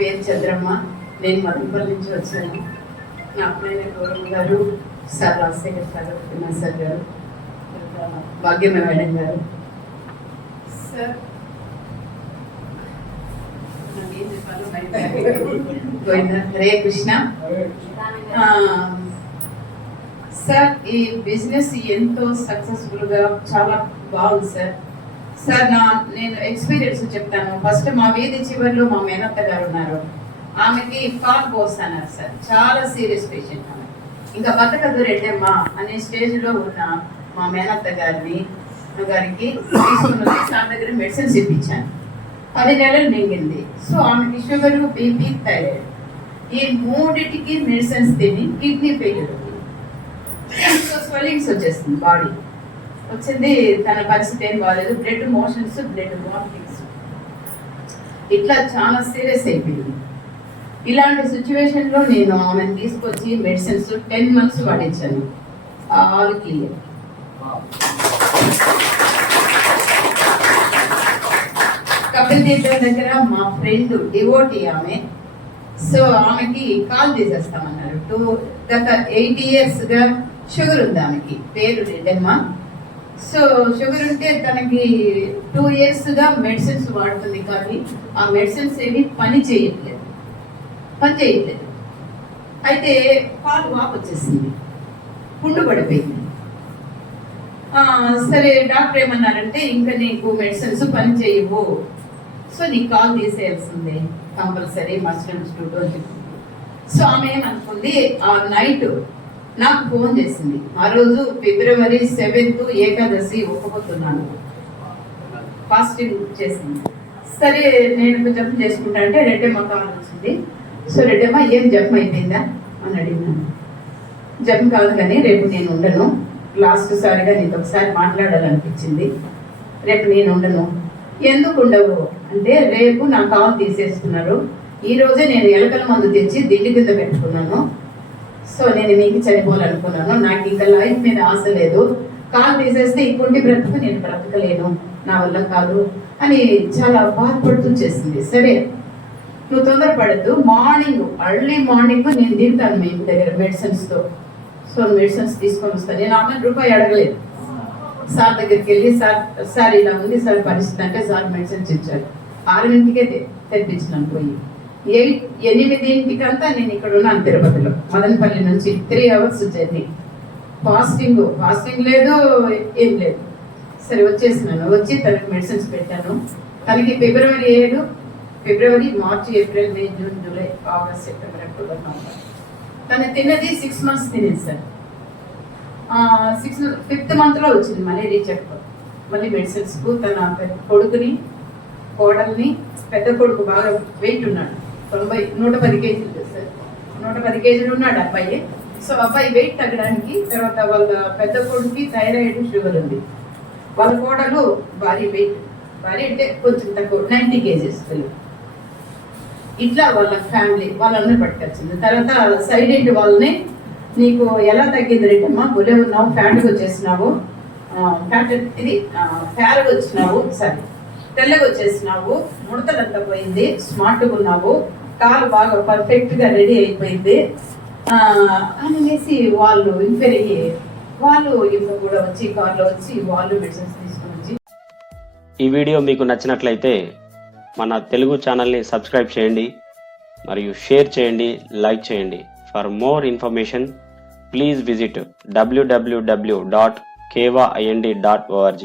పేరు చంద్రమ్మ. నేను మదనపల్లి నుంచి వచ్చాను. నా అమ్మాయిన గౌరవ్ గారు, సార్ రాజశేఖర్ సార్, సార్ గారు, భాగ్యమే మేడం గారు. సార్ హరే కృష్ణ. సార్ ఈ బిజినెస్ ఎంతో సక్సెస్ఫుల్ గా చాలా బాగుంది సార్. సార్ నేను ఎక్స్పీరియన్స్ చెప్తాను. ఫస్ట్ మా వీధి చివరిలో మా మేనత్త గారు ఉన్నారు. ఆమెకి కాల్ పోస్తున్నారు సార్. చాలా సీరియస్ పేషెంట్ ఆమె. ఇంకా బతకదు రెడ్డమ్మా అనే స్టేజ్ లో ఉన్న మా మేనత్త గారికి తీసుకుని వచ్చి సార్ దగ్గర మెడిసిన్స్ ఇప్పించాను. 10 నెలలు మింగింది. సో ఆమెకి షుగర్, బీపీ, థైరాయిడ్, ఈ మూడిటికి మెడిసిన్స్ తిని కిడ్నీ ఫెయిల్యూర్ స్వెల్లింగ్స్ వచ్చేస్తుంది. బాడీ వచ్చింది. తన పరిస్థితి ఏం బాగాలేదు. బ్లడ్ మోషన్స్, బ్లడ్ వామిటింగ్స్, ఇట్లా చాలా సీరియస్ అయిపోయింది. ఇలాంటి సిచ్యువేషన్ లో నేను ఆమెను తీసుకొచ్చి మెడిసిన్స్ 10 months వాడించాను. All clear. కపిల్ తీర్థం దగ్గర మా ఫ్రెండ్ డివోటీ ఆమె. సో ఆమెకి కాల్ తీసేస్తామన్నారు. గత 8 years గా షుగర్ ఉంది ఆమెకి. పేరు రెడ్డమ్మ. సో షుగర్ ఉంటే తనకి 2 years గా మెడిసిన్స్ వాడుతుంది. కానీ ఆ మెడిసిన్స్ ఏవి పని చేయట్లేదు. అయితే కాలు వాపు వచ్చేసింది, పుండు పడిపోయింది. సరే డాక్టర్ ఏమన్నారంటే ఇంకా నీకు మెడిసిన్స్ పని చేయవు, సో నీ కాల్ తీసేయాల్సిందే కంపల్సరీ, మస్టర్స్ 2 సో ఆమె ఏమనుకుంది, ఆ నైట్ నాకు ఫోన్ చేసింది. ఆ రోజు February 7th ఏకాదశి ఒప్పుకుతున్నాను, ఫాస్టింగ్ చేసింది. సరే నేను జపం చేసుకుంటా అంటే రెడ్డమ్మ కాల్ వచ్చింది. సో రెడ్డమ్మ ఏం జపం అయిపోయిందా అని అడిగినాను. జపం కాదు కానీ రేపు నేను ఉండను, లాస్ట్ సారిగా నీతో ఒకసారి మాట్లాడాలనిపించింది, రేపు నేను ఉండను. ఎందుకు ఉండవు అంటే రేపు నా కాల్ తీసేస్తున్నారు. ఈ రోజే నేను ఎలకల మందు తెచ్చి దిండి కింద పెట్టుకున్నాను. సో నేను మీకు చనిపోవాలనుకున్నాను. నాకు ఇంకా లైఫ్ మీద ఆశ లేదు. కాల్ తీసేస్తే ఈ కుంటి బ్రతుకు నేను బ్రతకలేను, నా వల్ల కాదు అని చాలా బాధపడుతూ చేసింది. సరే నువ్వు తొందరపడద్దు, అర్లీ మార్నింగ్ నేను దిగుతాను మీ ఇంటి దగ్గర మెడిసిన్స్తో. సో మెడిసిన్స్ తీసుకొని వస్తాను. నేను ఆమె రూపాయి అడగలేదు. సార్ దగ్గరికి వెళ్ళి సార్ ఇలా ఉంది సార్ పరిస్థితి అంటే సార్ మెడిసిన్స్ ఇచ్చారు. 6 గంటలకే తెప్పించినాను. పోయి 8 నేను ఇక్కడ ఉన్నాను తిరుపతిలో. మదనపల్లి నుంచి 3 hours జర్నీ. ఫాస్టింగ్ లేదు, ఏం లేదు. సరే వచ్చేసినాను. వచ్చి తనకి మెడిసిన్స్ పెట్టాను. తనకి February, March, April, May, June, July, August, September, October, November తను తిన్నది 6 months తినేది సార్. 5th month లో వచ్చింది మళ్ళీ రీచెక్. మళ్ళీ మెడిసిన్స్కు తన కొడుకుని, కోడల్ని, పెద్ద కొడుకు బాగా వెయిట్ ఉన్నాడు, 110 kgs సార్. 110 kgs ఉన్నాడు అబ్బాయి. సో అబ్బాయి వెయిట్ తగ్గడానికి, తర్వాత వాళ్ళ పెద్ద కొడుకుకి థైరాయిడ్, షుగర్ ఉంది. వాళ్ళ కోడలు భారీ వెయిట్, భారీ అంటే కొంచెం తక్కువ 90 kgs. ఇట్లా వాళ్ళ ఫ్యామిలీ వాళ్ళందరూ పట్టుకొచ్చింది. తర్వాత సైడ్ ఇంటి వాళ్ళని, నీకు ఎలా తగ్గింది రేటమ్మా, బొలే ఉన్నావు, ఫ్యాట్గా వచ్చేసినావు, ఫ్యార్గా వచ్చినావు, సరే తెల్లగా వచ్చేసినావు, ముడతలంతా పోయింది, స్మార్ట్గా ఉన్నావు, కాలు బాగా పర్ఫెక్ట్గా రెడీ అయిపోయింది అనేసి వాళ్ళు ఎంక్వైరీ అయ్యి వాళ్ళు ఇప్పుడు కూడా వచ్చి కార్లో వచ్చి వాళ్ళు మెడిసిన్స్ తీసుకొని వచ్చి. ఈ వీడియో మీకు నచ్చినట్లయితే మన తెలుగు ఛానల్ని సబ్స్క్రైబ్ చేయండి, మరియు షేర్ చేయండి, లైక్ చేయండి. For more information please visit www.kevaind.org.